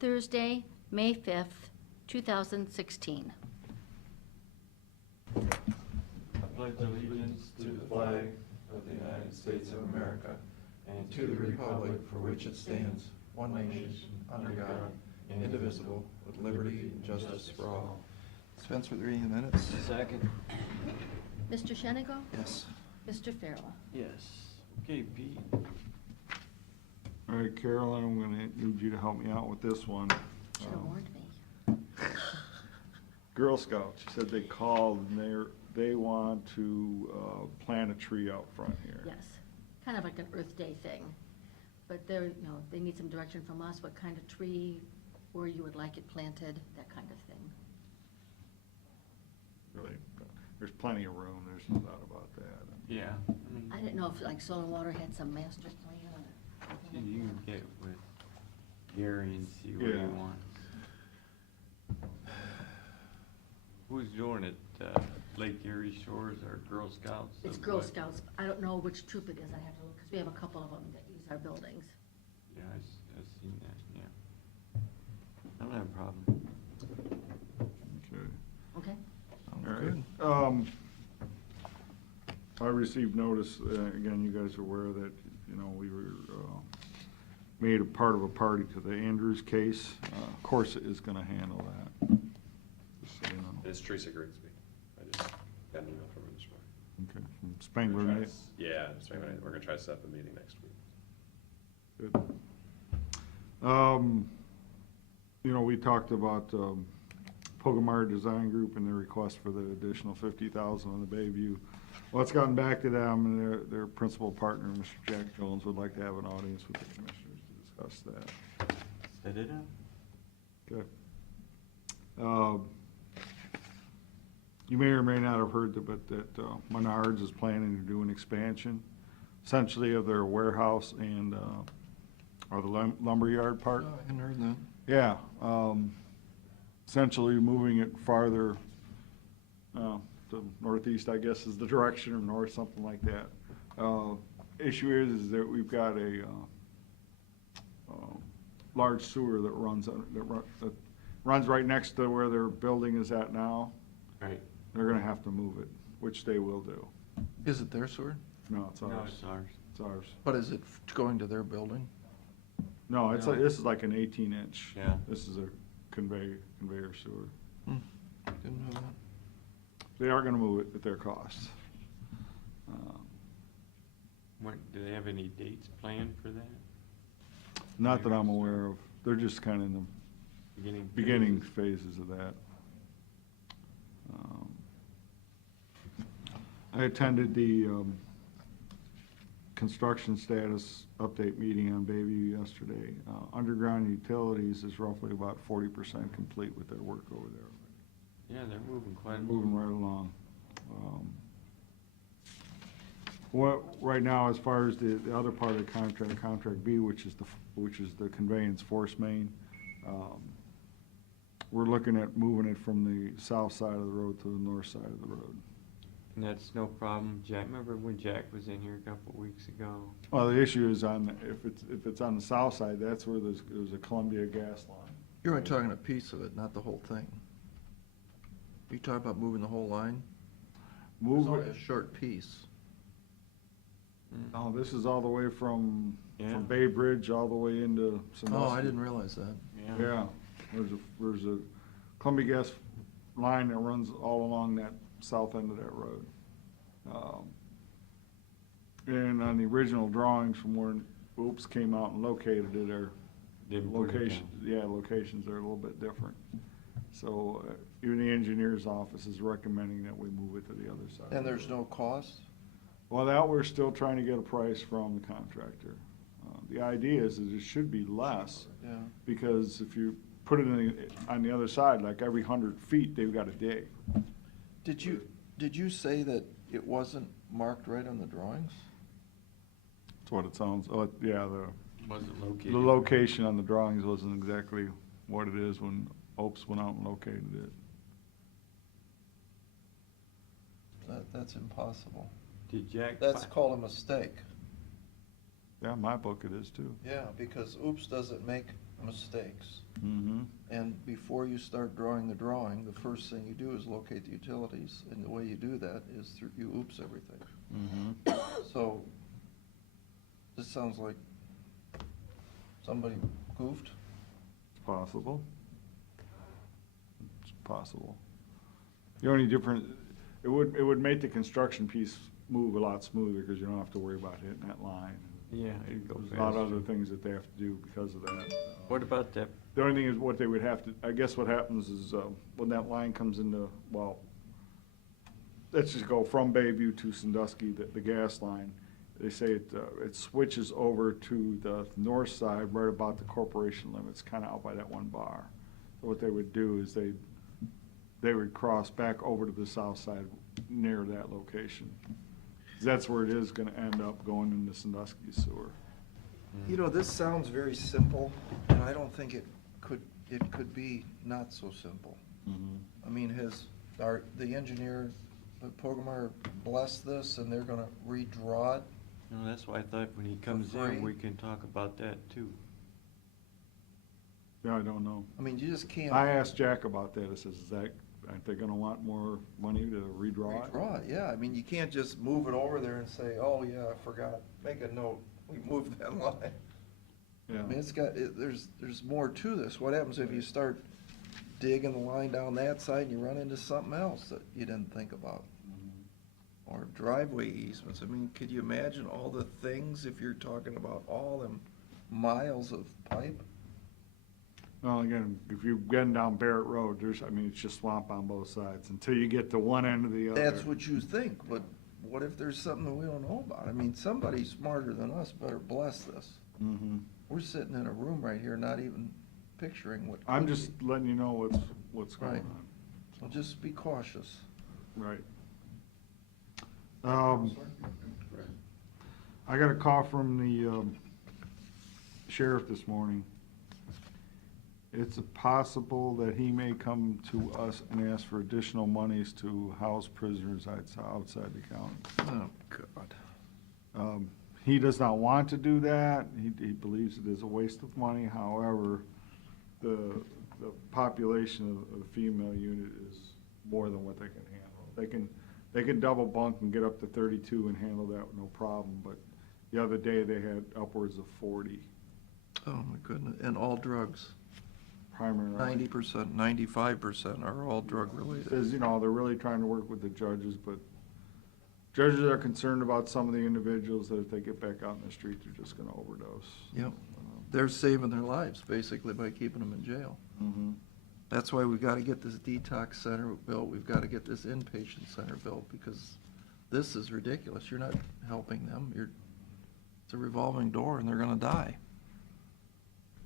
Thursday, May 5th, 2016. I pledge allegiance to the flag of the United States of America and to the republic for which it stands, one nation, under God, indivisible, with liberty and justice for all. Dispense with reading the minutes. Second. Mr. Shenigo? Yes. Mr. Farrell? Yes. Okay, Pete. All right, Carolyn, I'm gonna need you to help me out with this one. Should have warned me. Girl Scouts, she said they called and they want to plant a tree out front here. Yes, kind of like an Earth Day thing. But they're, they need some direction from us, what kind of tree, where you would like it planted, that kind of thing. Really, there's plenty of room, there's no doubt about that. Yeah. I didn't know if like Soil and Water had some master plan or. You can get with Gary and see what Yeah. he wants. Who's doing it? Lake Erie Shores or Girl Scouts? It's of Girl what? Scouts. I don't know which troop it is. I have to look, because we have a couple of them that use our buildings. Yeah, I've seen that, yeah. I don't have a problem. Okay. Okay? All right. Good. I received notice, again, you guys are aware that, we were made a part of a party to the Andrews case. Corsa is gonna handle that. Just so you know. It's Teresa Grigsby. I just got an email from her this morning. Okay, from Spangler, We're gonna Nate. try to- Yeah, we're gonna try to set up a meeting next week. Good. We talked about Pogamar Design Group and their request for the additional 50,000 on the Bayview. Well, it's gotten back to them, and their principal partner, Mr. Jack Jones, would like to have an audience with the commissioners to discuss that. Set it up. Okay. You may or may not have heard that Menards is planning to do an expansion, essentially of their warehouse and, or the lumberyard part. Oh, I hadn't heard that. Yeah, essentially moving it farther, to northeast, I guess is the direction, or north, something like that. Issue is that we've got a, large sewer that runs right next to where their building is at now. Right. They're gonna have to move it, which they will do. Is it their sewer? No, it's No, ours. it's ours. It's ours. But is it going to their building? No, it's No. like, this is like an 18-inch. Yeah. This is a conveyor sewer. Didn't know that. They are gonna move it at their cost. Do they have any dates planned for that? Not that I'm aware of. They're just kind of in the beginning phases of that. I attended the construction status update meeting on Bayview yesterday. Underground utilities is roughly about 40% complete with their work over there. Yeah, they're moving quite a bit. Moving right along. Right now, as far as the other part of the contract, Contract B, which is the conveyance force main, we're looking at moving it from the south side of the road to the north side of the road. And that's no problem, Jack. Remember when Jack was in here a couple of weeks ago? Well, the issue is if it's on the south side, that's where there's a Columbia gas line. You're only talking a piece of it, not the whole thing. You talking about moving the whole line? It's Move only a it, short piece. oh, this is all the way from Yeah. Bay Bridge all the way into Sandusky. Oh, I didn't realize that. Yeah, there's a Columbia Gas line that runs all along that south end of that road. And on the original drawings from where Oops came out and located it, their Didn't put it locations, down. locations are a little bit different. So even the engineer's office is recommending that we move it to the other side. And there's no cost? Well, that we're still trying to get a price from the contractor. The idea is that it should be less, Yeah. because if you put it on the other side, like every 100 feet, they've got to dig. Did you say that it wasn't marked right on the drawings? That's what it sounds, yeah, Wasn't located. the location on the drawings wasn't exactly what it is when Opes went out and located it. That's impossible. Did Jack? That's called a mistake. Yeah, in my book it is too. Yeah, because oops doesn't make mistakes. Mm-hmm. And before you start drawing the drawing, the first thing you do is locate the utilities, and the way you do that is through, you oops everything. Mm-hmm. So, this sounds like somebody goofed. It's possible. It's possible. The only difference, it would make the construction piece move a lot smoother because you don't have to worry about hitting that line. Yeah, it'd go There's a lot of faster. other things that they have to do because of that. What about that? The only thing is what they would have to, I guess what happens is, when that line comes into, well, let's just go from Bayview to Sandusky, the gas line. They say it switches over to the north side, right about the corporation limits, kind of out by that one bar. So what they would do is they would cross back over to the south side near that location. That's where it is gonna end up, going into Sandusky sewer. You know, this sounds very simple, and I don't think it could be not so simple. I mean, the engineer, Pogomar, blessed this, and they're gonna redraw it? No, that's why I thought when he comes free? in, we can talk about that too. Yeah, I don't know. I mean, you just can't. I asked Jack about that. I says, aren't they gonna want more money to redraw it? Redraw it, yeah. I mean, you can't just move it over there and say, oh, yeah, I forgot. Make a note, we moved that line. Yeah. I mean, there's more to this. What happens if you start digging the line down that side and you run into something else that you didn't think about? Or driveway easements. I mean, could you imagine all the things if you're talking about all them miles of pipe? Well, again, if you're getting down Barrett Road, it's just swamp on both sides until you get to one end or the other. That's what you think, but what if there's something that we don't know about? I mean, somebody smarter than us better bless this. Mhm. We're sitting in a room right here, not even picturing what. I'm could just be. letting you know what's going Right. on. So just be cautious. Right. I got a call from the sheriff this morning. It's possible that he may come to us and ask for additional monies to house prisoners outside the county. Oh, God. He does not want to do that. He believes it is a waste of money. However, the population of the female unit is more than what they can handle. They can double bunk and get up to 32 and handle that with no problem, but the other day they had upwards of 40 Oh, my goodness. And all drugs. primarily. 90%, 95% are all drug related. Says, they're really trying to work with the judges, but judges are concerned about some of the individuals that if they get back out in the street, they're just gonna overdose. Yep. They're saving their lives basically by keeping them in jail. Mm-hmm. That's why we've got to get this detox center built. We've got to get this inpatient center built because this is ridiculous. You're not helping them. It's a revolving door and they're going to die.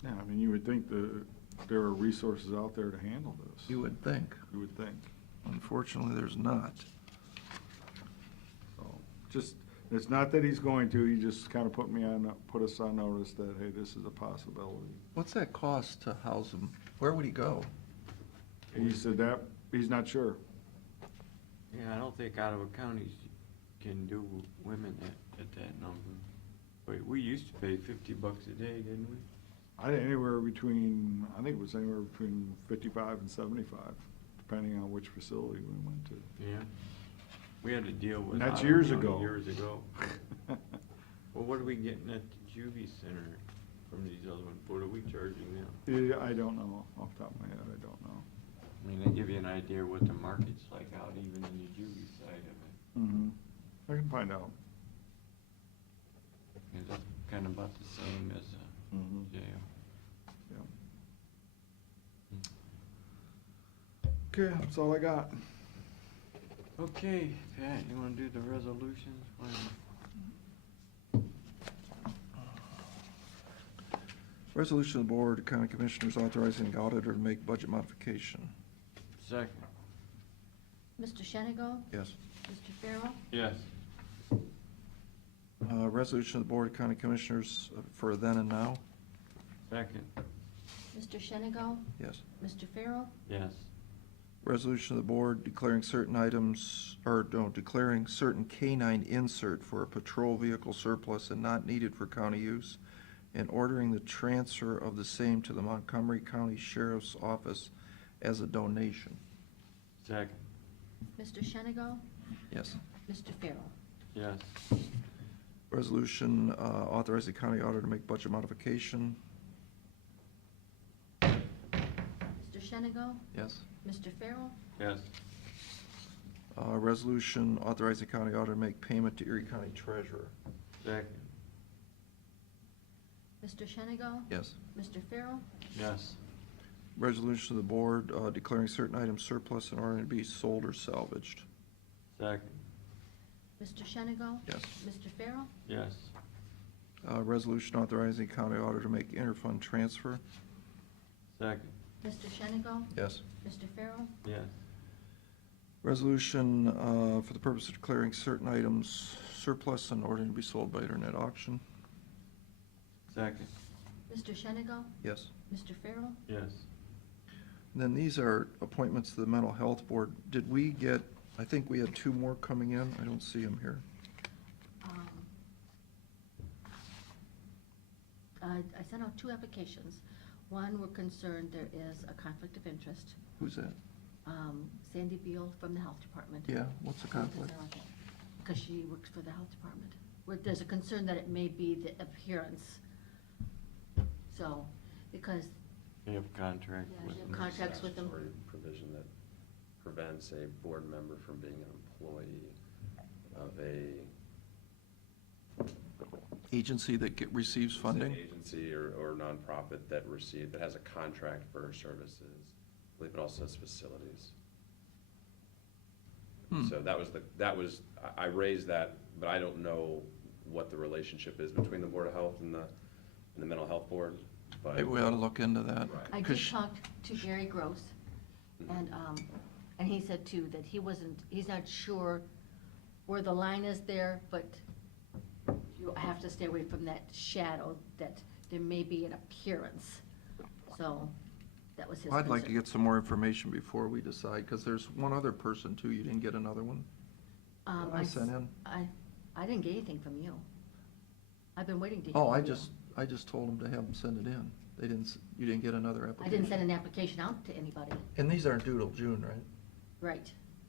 Yeah, I mean, you would think that there are resources out there to handle this. You would think. You would think. Unfortunately, there's not. So, it's not that he's going to, he just kind of put us on notice that, hey, this is a possibility. What's that cost to house him? Where would he go? He said that, he's not sure. Yeah, I don't think Ottawa counties can do women at that number. But we used to pay $50 a day, didn't we? I think it was anywhere between 55 and 75, depending on which facility we went to. Yeah. We had to deal with. And that's Ottawa years County ago. Years ago. Well, what are we getting at the juvie center from these other ones? What are we charging them? Yeah, I don't know, off the top of my head, I don't know. I mean, they give you an idea what the market's like out even in the juvie side of it. Mm-hmm. I can find out. Is that kind of about the same as a Mhm. jail? Yeah. Okay, that's all I got. Okay, Pat, you wanna do the resolutions? Resolution of the Board of County Commissioners authorizing the auditor to make budget modification. Second. Mr. Shenigo? Yes. Mr. Farrell? Yes. Resolution of the Board of County Commissioners for then and now. Second. Mr. Shenigo? Yes. Mr. Farrell? Yes. Resolution of the board declaring certain items, or no, declaring certain canine insert for a patrol vehicle surplus and not needed for county use, and ordering the transfer of the same to the Montgomery County Sheriff's Office as a donation. Second. Mr. Shenigo? Yes. Mr. Farrell? Yes. Resolution authorizing county auditor to make budget modification. Mr. Shenigo? Yes. Mr. Farrell? Yes. Resolution authorizing county auditor to make payment to Erie County Treasurer. Second. Mr. Shenigo? Yes. Mr. Farrell? Yes. Resolution of the board declaring certain items surplus in order to be sold or salvaged. Second. Mr. Shenigo? Yes. Mr. Farrell? Yes. Resolution authorizing county auditor to make interfund transfer. Second. Mr. Shenigo? Yes. Mr. Farrell? Yes. Resolution for the purpose of declaring certain items surplus in order to be sold by internet auction. Second. Mr. Shenigo? Yes. Mr. Farrell? Yes. And then these are appointments to the mental health board. Did we get, I think we had 2 more coming in. I don't see them here. I sent out 2 applications. One, we're concerned there is a conflict of interest. Who's that? Sandy Beal from the health department. Yeah, what's the conflict? Because she works for the health department. There's a concern that it may be the appearance. So, because, They have contract Yeah, with they have them. contracts with them. Statutory provision that prevents a board member from being an employee of a Agency that receives funding? agency or nonprofit that has a contract for her services. I believe it also says facilities. Hmm. So I raised that, but I don't know what the relationship is between the Board of Health and the Mental Health Board, but. Maybe we ought to look into that. Right. I 'Cause did talk to Gary Gross, and he said too, that he's not sure where the line is there, but you have to stay away from that shadow, that there may be an appearance. So, that was his I'd like to concern. get some more information before we decide, because there's one other person too. You didn't get another one? I sent in. I didn't get anything from you. I've been waiting to hear. Oh, from I you. just told them to have them send it in. You didn't get another I application? didn't send an application out to anybody. And these aren't due till June, right?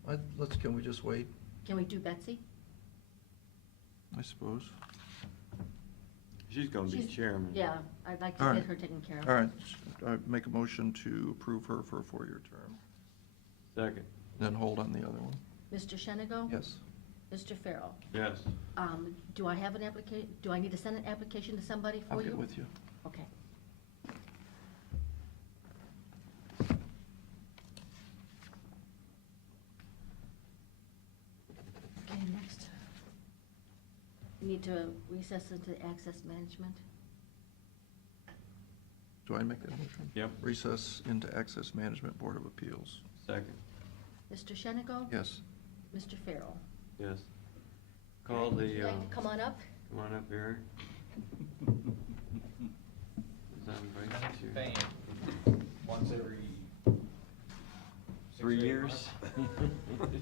Right. Can we just wait, Can we do Betsy? I suppose? She's gonna be She's- chairman. Yeah, I'd like All to right. get her taken care of. All right, I make a motion to approve her for a 4-year term, Second. then hold on the other one. Mr. Shenigo? Yes. Mr. Farrell? Yes. Do I have an do I need to send an application to somebody for I'll you? get with you. Okay. Okay, next. We need to recess into access management. Do I make that motion? Yep. Recess into Access Management Board of Appeals. Second. Mr. Shenigo? Yes. Mr. Farrell? Yes. Call Would the, you like to come on up? come on up, Eric. Is that right to- Paying once every 3 6 or 8 years? months.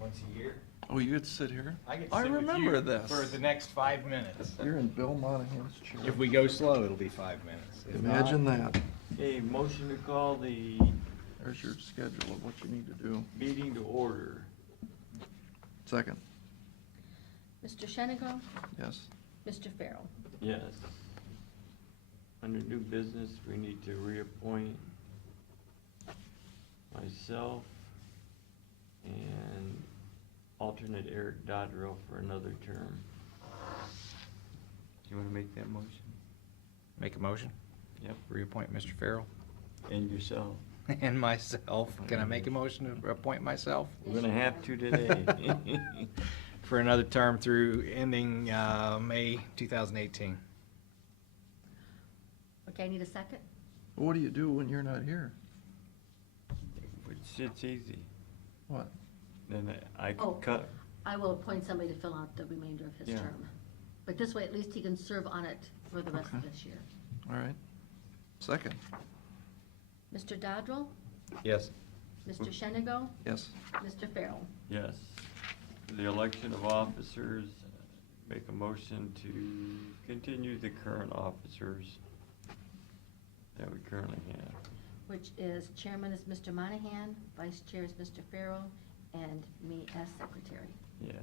Once a year. Oh, you get to sit here? I get to I sit with remember you this. for the next 5 minutes. You're in Bill Monahan's chair. If we go slow, it'll be 5 minutes. If not- Imagine that. Okay, motion to call the There's your schedule of what you need to do. meeting to order. Second. Mr. Shenigo? Yes. Mr. Farrell? Yes. Under new business, we need to reappoint myself and alternate Eric Dodrell for another term. You wanna make that motion? Make a motion? Yep. Reappoint Mr. Farrell And yourself. and myself. Can I make a motion to appoint myself? We're gonna have to today. For another term through ending May 2018. Okay, I need a second? What do you do when you're not here? It's easy. What? Then I Oh. could cut, I will appoint somebody to fill out the remainder of his Yeah. term. But this way, at least he can serve on it for the rest of Okay. this year. All right. Second. Mr. Dodrell? Yes. Mr. Shenigo, Yes. Mr. Farrell. Yes. For the election of officers, make a motion to continue the current officers that we currently have. Which is chairman is Mr. Monahan, vice chair is Mr. Farrell, and me as secretary. Yes.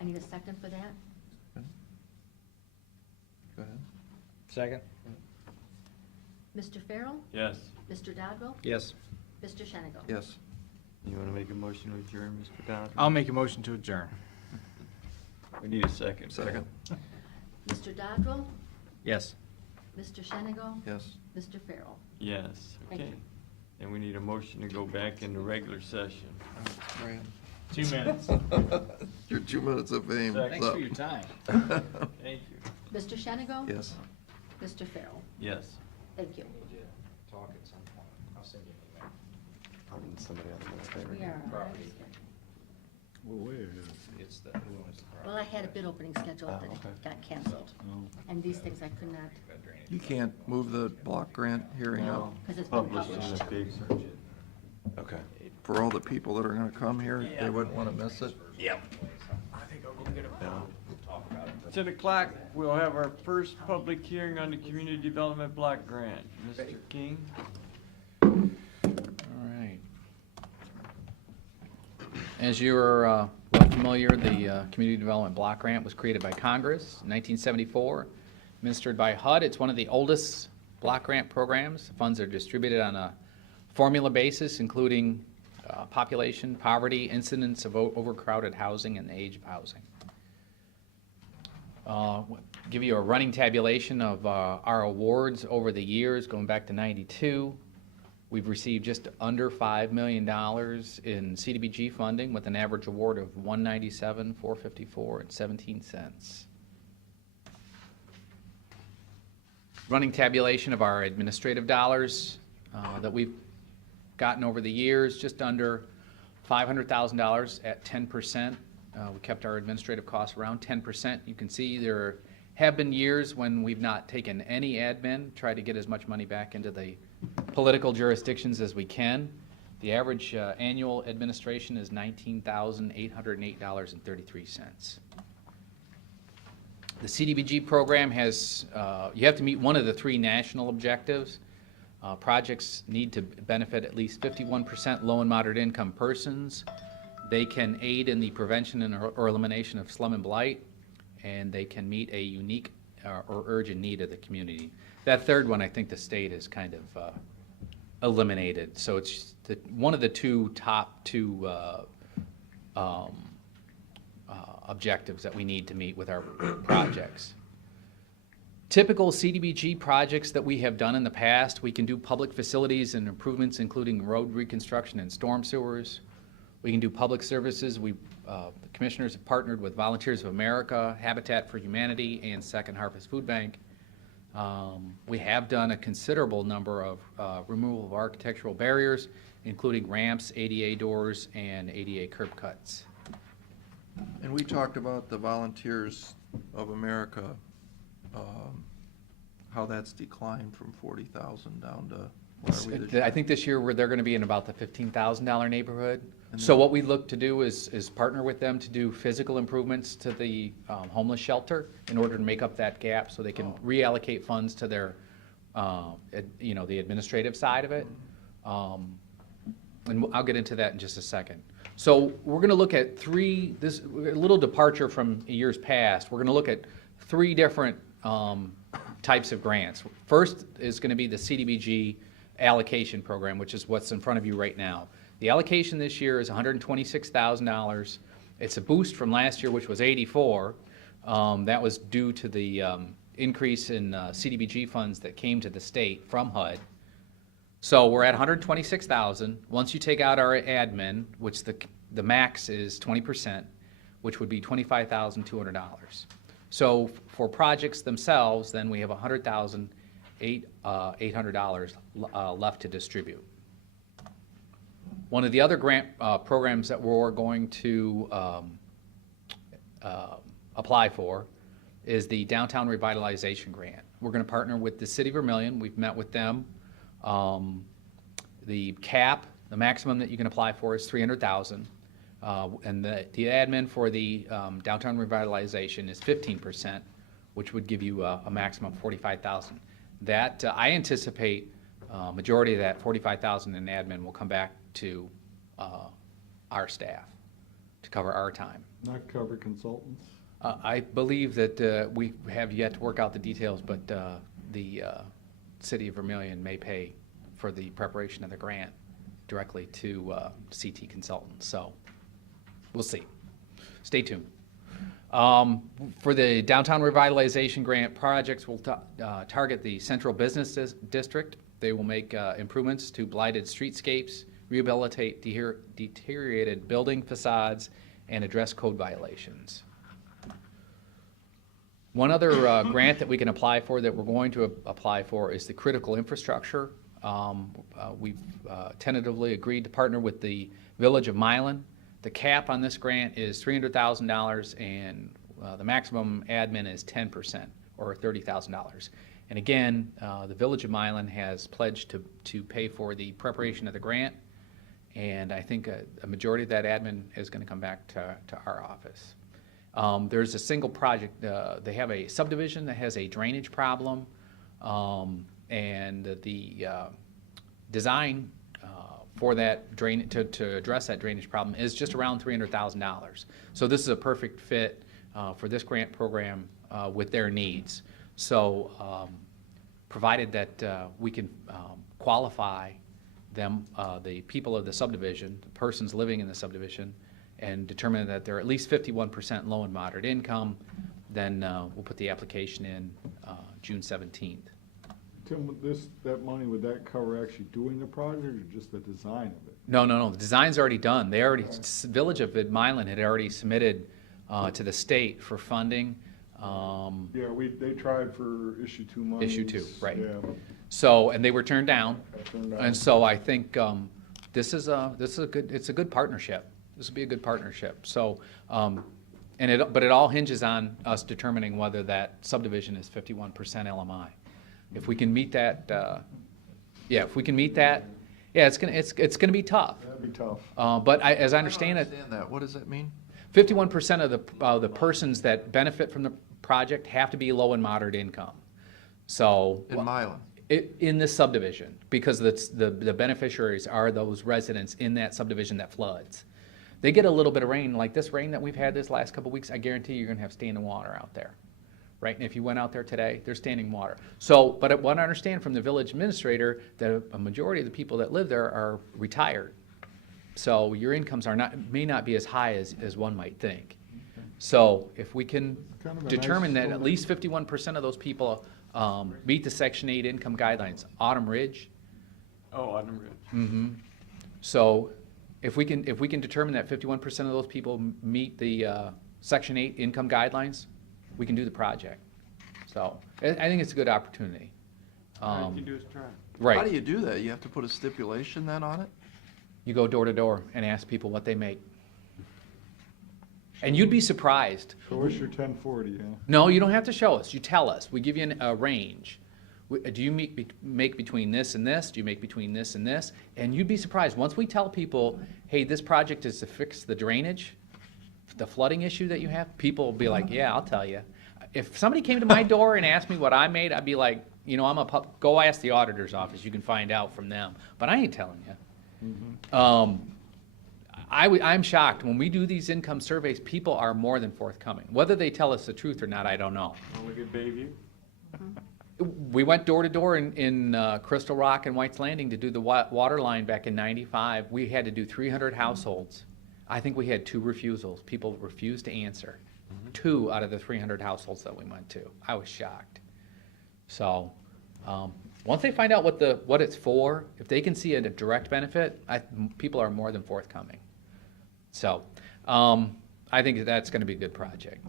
I need a second for that. Go ahead. Second? Mr. Farrell, Yes. Mr. Dodrell, Yes. Mr. Shenigo. Yes. You want to make a motion to adjourn, Mr. Dodd? I'll make a motion to adjourn. We need a second. Second. Mr. Dodrell, Yes. Mr. Shenigo, Yes. Mr. Farrell. Yes, Thank okay. you. And we need a motion to go back into regular session. 2 minutes. Your 2 minutes of fame. is Thanks up. for your time. Thank you. Mr. Shenigo? Yes. Mr. Farrell. Yes. Thank you. Talk at some point. I'll send you an email. Somebody on the military. We are. Well, way ahead. It's the, who owns the property. Well, I had a bid opening scheduled that it okay. got canceled, Oh. and these things I could not, You can't move the block grant hearing No. up because it's been Published in published. the paper. Okay. for all the people that are gonna come here. They wouldn't wanna miss it. Yep. 10 o'clock, we'll have our first public hearing on the community development block grant. Mr. King? All right. As you're well familiar, the Community Development Block Grant was created by Congress in 1974, administered by HUD. It's one of the oldest block grant programs. Funds are distributed on a formula basis, including population, poverty, incidence of overcrowded housing, and age of housing. Give you a running tabulation of our awards over the years, going back to '92. We've received just under $5 million in CDBG funding with an average award of $197,454.17. Running tabulation of our administrative dollars that we've gotten over the years, just under $500,000 at 10%. We kept our administrative costs around 10%. You can see there have been years when we've not taken any admin, tried to get as much money back into the political jurisdictions as we can. The average annual administration is $19,808.33. The CDBG program has, you have to meet one of the 3 national objectives. Projects need to benefit at least 51% low and moderate income persons. They can aid in the prevention and or elimination of slum and blight, and they can meet a unique or urgent need of the community. That third one, I think the state has kind of eliminated. So it's one of the top two objectives that we need to meet with our projects. Typical CDBG projects that we have done in the past, we can do public facilities and improvements, including road reconstruction and storm sewers. We can do public services. The commissioners have partnered with Volunteers of America, Habitat for Humanity, and Second Harvest Food Bank. We have done a considerable number of removal of architectural barriers, including ramps, ADA doors, and ADA curb cuts. And we talked about the Volunteers of America, how that's declined from 40,000 down to, what are we this year? I think this year they're going to be in about the $15,000 neighborhood. And So then- what we look to do is partner with them to do physical improvements to the homeless shelter in order to make up that gap so they can reallocate funds to their, the administrative side of it. And I'll get into that in just a second. So we're going to look at a little departure from years past. We're going to look at 3 different types of grants. First is going to be the CDBG allocation program, which is what's in front of you right now. The allocation this year is $126,000. It's a boost from last year, which was $84,000. That was due to the increase in CDBG funds that came to the state from HUD. So we're at $126,000. Once you take out our admin, which the max is 20%, which would be $25,200. So for projects themselves, then we have $100,800 left to distribute. One of the other grant programs that we're going to apply for is the Downtown Revitalization Grant. We're going to partner with the City of Vermillion. We've met with them. The cap The maximum that you can apply for is 300,000. And the admin for the downtown revitalization is 15%, which would give you a maximum of 45,000. That, I anticipate majority of that 45,000 in admin will come back to our staff to cover our time. Not cover consultants? I believe that we have yet to work out the details, but the city of Vermillion may pay for the preparation of the grant directly to CT Consultants. So we'll see. Stay tuned. For the downtown revitalization grant, projects will target the central business district. They will make improvements to blighted streetscapes, rehabilitate deteriorated building facades, and address code violations. One other grant that we can apply for, that we're going to apply for, is the critical infrastructure. We've tentatively agreed to partner with the Village of Milan. The cap on this grant is $300,000, and the maximum admin is 10%, or $30,000. And again, the Village of Milan has pledged to pay for the preparation of the grant, and I think a majority of that admin is going to come back to our office. There's a single project. They have a subdivision that has a drainage problem, and the design for that drain to address that drainage problem is just around $300,000. So this is a perfect fit for this grant program with their needs. So provided that we can qualify them, the people of the subdivision, the persons living in the subdivision, and determine that they're at least 51% low and moderate income, then we'll put the application in June 17th. Tim, that money, would that cover actually doing the project or just the design of it? No. The design's already done. They already, Village of Milan had already submitted to the state for funding. Yeah, they tried for issue 2 money. Issue 2, right. Yeah. So, and they were turned down. Turned down. And so I think it's a good partnership. This will be a good partnership. So, but it all hinges on us determining whether that subdivision is 51% LMI. If we can meet that, if we can meet that, it's gonna be tough. That'd be tough. But as I understand I it, don't understand that. What does that mean? 51% of the persons that benefit from the project have to be low and moderate income. So In Milan? in this subdivision, because the beneficiaries are those residents in that subdivision that floods. They get a little bit of rain, like this rain that we've had this last couple of weeks. I guarantee you're going to have standing water out there, right? And if you went out there today, there's standing water. So, but what I understand from the village administrator, that a majority of the people that live there are retired. So your incomes may not be as high as one might think. So if we can Kind of a determine nice that at little- least 51% of those people meet the Section 8 income guidelines. Autumn Ridge. Oh, Autumn Ridge. So if we can determine that 51% of those people meet the Section 8 income guidelines, we can do the project. So I think it's a good opportunity. All you can do is try. Right. How do you do that? You have to put a stipulation then on it? You go door to door and ask people what they make. And you'd be surprised. Show us your 1040, yeah. No, you don't have to show us. You tell us. We give you a range. Do you make between this and this? Do you make between this and this? And you'd be surprised. Once we tell people, hey, this project is to fix the drainage, the flooding issue that you have, people will be like, yeah, I'll tell you. If somebody came to my door and asked me what I made, I'd be like, you know, go ask the auditor's office. You can find out from them. But I ain't telling you. I'm shocked. When we do these income surveys, people are more than forthcoming. Whether they tell us the truth or not, I don't know. Want to look at Bayview? We went door to door in Crystal Rock and White's Landing to do the water line back in '95. We had to do 300 households. I think we had 2 refusals. People refused to answer. 2 out of the 300 households that we went to. I was shocked. So once they find out what it's for, if they can see a direct benefit, people are more than forthcoming. So I think that's going to be a good project.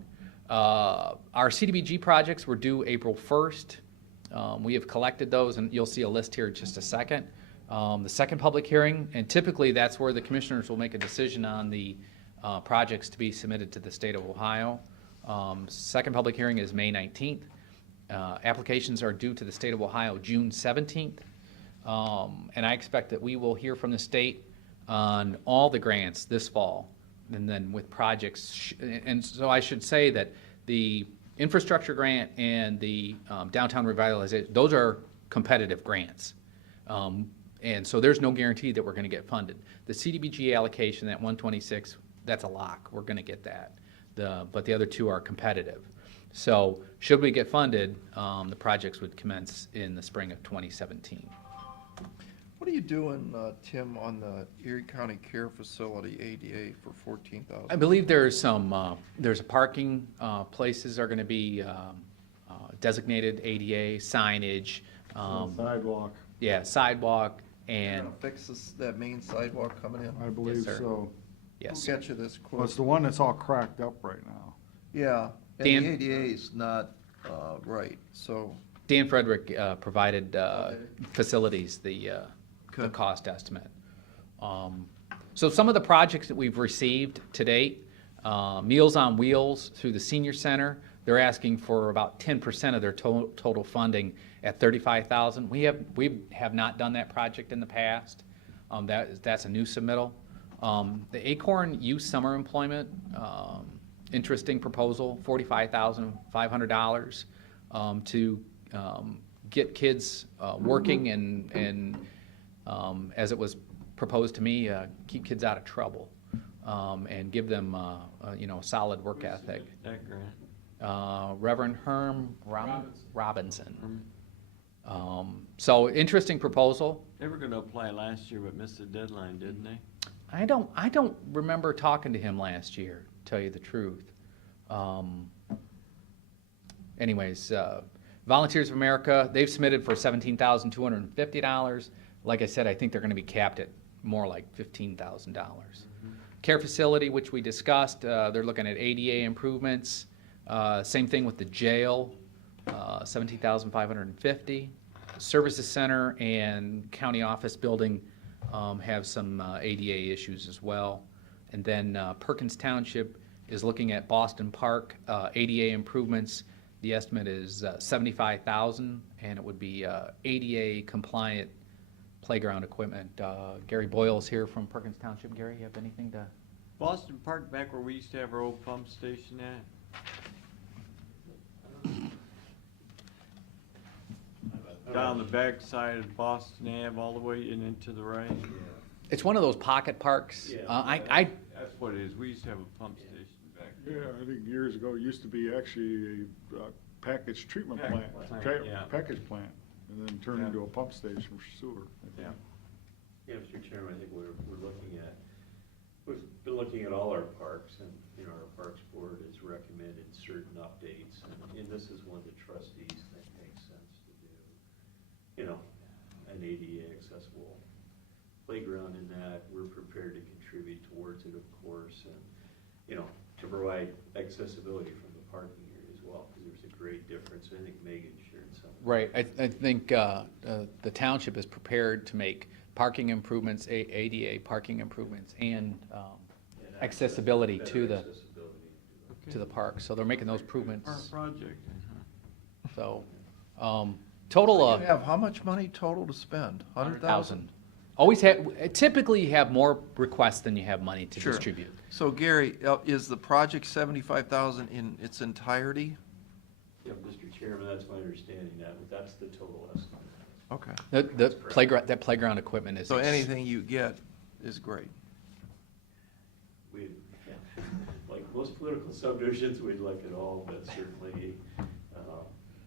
Our CDBG projects were due April 1st. We have collected those, and you'll see a list here in just a second. The second public hearing, and typically that's where the commissioners will make a decision on the projects to be submitted to the state of Ohio. Second public hearing is May 19th. Applications are due to the state of Ohio June 17th. And I expect that we will hear from the state on all the grants this fall, and then with projects. And so I should say that the infrastructure grant and the downtown revitalization, those are competitive grants. And so there's no guarantee that we're going to get funded. The CDBG allocation, that 126, that's a lock. We're going to get that. But the other two are competitive. So should we get funded, the projects would commence in the spring of 2017. What are you doing, Tim, on the Erie County Care Facility ADA for $14,000? I believe there's some, there's a parking, places are going to be designated ADA, signage, Sidewalk, yeah, sidewalk, You're and, gonna fix that main sidewalk coming in? I believe sir. so. yes. Who got you this Well, it's quote? the one that's all cracked up right now. Yeah, and Dan- the ADA is not, right, so, Dan Frederick provided Okay. facilities the Good. cost estimate. So some of the projects that we've received to date, Meals on Wheels through the senior center, they're asking for about 10% of their total funding at $35,000. We have not done that project in the past. That's a new submittal. The Acorn Youth Summer Employment, interesting proposal, $45,500 to get kids working and as it was proposed to me, keep kids out of trouble and give them a solid work ethic. That grant. Reverend Herm Robinson. So interesting proposal. They were gonna apply last year, but missed the deadline, didn't they? I don't remember talking to him last year, to tell you the truth. Anyways, Volunteers of America, they've submitted for $17,250. Like I said, I think they're gonna be capped at more like $15,000. Care Facility, which we discussed, they're looking at ADA improvements. Same thing with the jail, $17,550. Services Center and County Office Building have some ADA issues as well. And then Perkins Township is looking at Boston Park ADA improvements. The estimate is $75,000, and it would be ADA compliant playground equipment. Gary Boyle's here from Perkins Township. Gary, you have anything to? Boston Park, back where we used to have our old pump station at? Down the back side of Boston Ave, all the way in and to the right? It's one of those pocket parks. That's what it is, we used to have a pump station back there. Yeah, I think years ago, it used to be actually a package treatment Package plant, plant, yeah. package plant, and then turned Yeah. into a pump station for sewer. I think. Yeah. Yeah, Mr. Chairman, I think we're looking at, we've been looking at all our parks, and, our Parks Board has recommended certain updates, and this is one the trustees think makes sense to do. An ADA accessible playground in that, we're prepared to contribute towards it, of course, and, to provide accessibility from the parking area as well, because there's a great difference. I think Megan shared some. Right, I think the township is prepared to make parking improvements, ADA parking improvements, and accessibility to the, to the park, so they're making those improvements. Our project. So, total you of have how much money total to spend? 100,000? Always have, typically you have more requests than you have money to Sure. distribute. So Gary, is the project 75,000 in its entirety? Yeah, Mr. Chairman, that's my understanding, that's the total estimate. Okay. The playground, that playground equipment is. So anything you get is great. We, like most political subdivisions, we'd like it all, but certainly,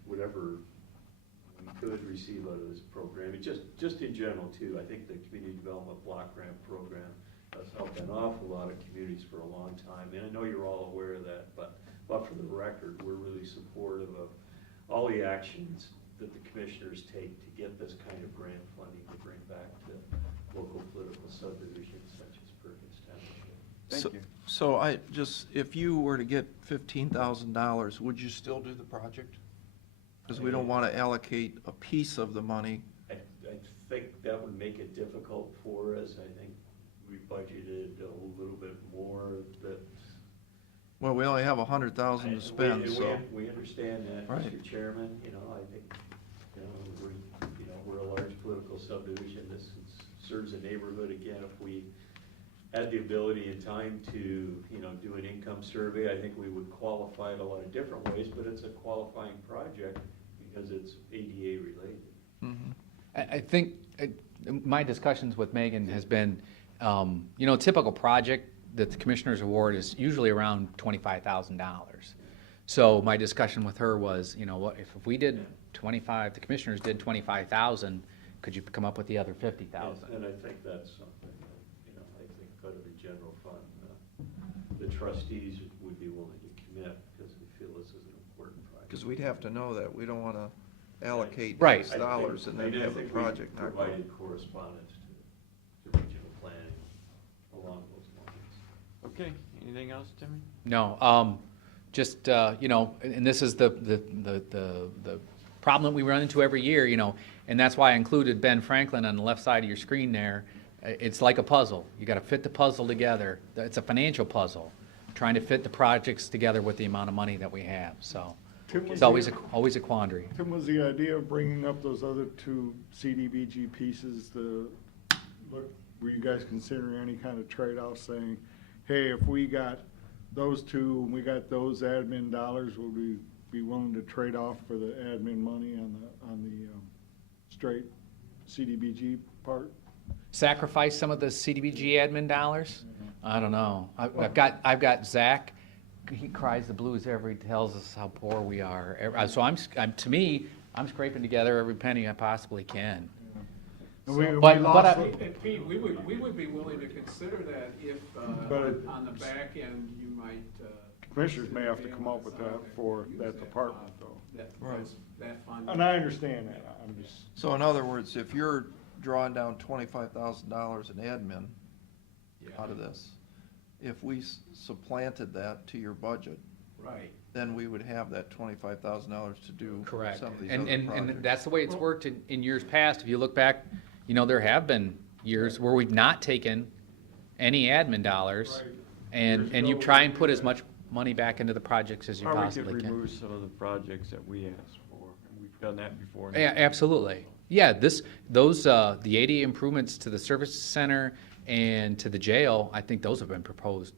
whatever we could receive out of this program, it just in general too, I think the Community Development Block Grant Program has helped an awful lot of communities for a long time, and I know you're all aware of that, but for the record, we're really supportive of all the actions that the commissioners take to get this kind of grant funding to bring back to local political subdivisions such as Perkins Township. Thank you. So if you were to get $15,000, would you still do the project? Because we don't want to allocate a piece of the money. I think that would make it difficult for us. I think we budgeted a little bit more, that. Well, we only have 100,000 to spend, so. We understand that, Right. Mr. Chairman, I think, we're a large political political subdivision, this serves a neighborhood, again, if we had the ability and time to, you know, do an income survey, I think we would qualify it a lot of different ways, but it's a qualifying project because it's ADA related. I think my discussions with Megan has been, you know, a typical project that the Commissioners Award is usually around $25,000. So my discussion with her was, you know, what, if we did 25, the Commissioners did 25,000, could you come up with the other 50,000? And I think that's something that, you know, I think out of the general fund, the trustees would be willing to commit because we feel this is an important project. Because we'd have to know that. We don't want to allocate Right. X dollars and then have the project not go. Provided correspondence to regional planning along those lines. Okay, anything else, Timmy? No, just, you know, and this is the problem that we run into every year, you know, and that's why I included Ben Franklin on the left side of your screen there. It's like a puzzle. You gotta fit the puzzle together. It's a financial puzzle, trying to fit the projects together with the amount of money that we have, so. It's always a quandary. Tim, was the idea of bringing up those other two CDBG pieces, were you guys considering any kind of trade-off, saying, hey, if we got those two and we got those admin dollars, would we be willing to trade off for the admin money on the straight CDBG part? Sacrifice some of the CDBG admin dollars? I don't know. I've got Zach. He cries the blues every tells us how poor we are. So I'm scraping together every penny I possibly can. But And Pete, we would be willing to consider that if, on the back end, you might. Commissioners may have to come up with that for that department, though. Right. That fund. And I understand that, I'm just. So in other words, if you're drawing down $25,000 in admin out of this, if we supplanted that to your budget, Right. then we would have that $25,000 to do Correct. some of these And, other and, projects. and that's the way it's worked in years past. If you look back, you know, there have been years where we've not taken any admin dollars, and you try and put as much money back into the projects as you Or we could possibly can. remove some of the projects that we asked for, and we've done that before. Yeah, absolutely. Yeah, the ADA improvements to the service center and to the jail, I think those have been proposed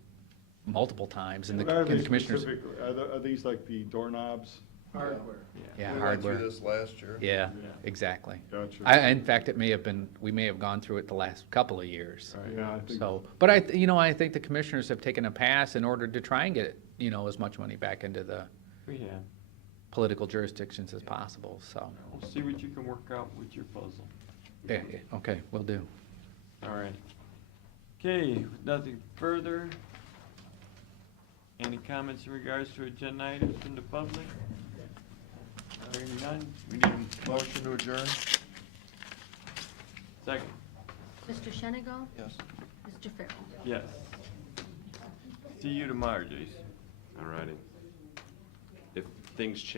multiple times, and What are the they commissioners. specific, are these like the doorknobs? Hardware. Yeah, We went through hardware. this last year. Yeah, exactly. Gotcha. In fact, we may have gone through it the last couple of years. Yeah, I think. So, but I think the commissioners have taken a pass in order to try and get, you know, as much money back into the We have. political jurisdictions as possible, so. We'll see what you can work out with your puzzle. Yeah, okay, will do. All right. Okay, with nothing further. Any comments in regards to agenda items from the public? Hearing none, we need a Motion to adjourn? second. Mr. Shenigo? Yes. Mr. Farrell? Yes. See you tomorrow, Jason. All righty. If things change.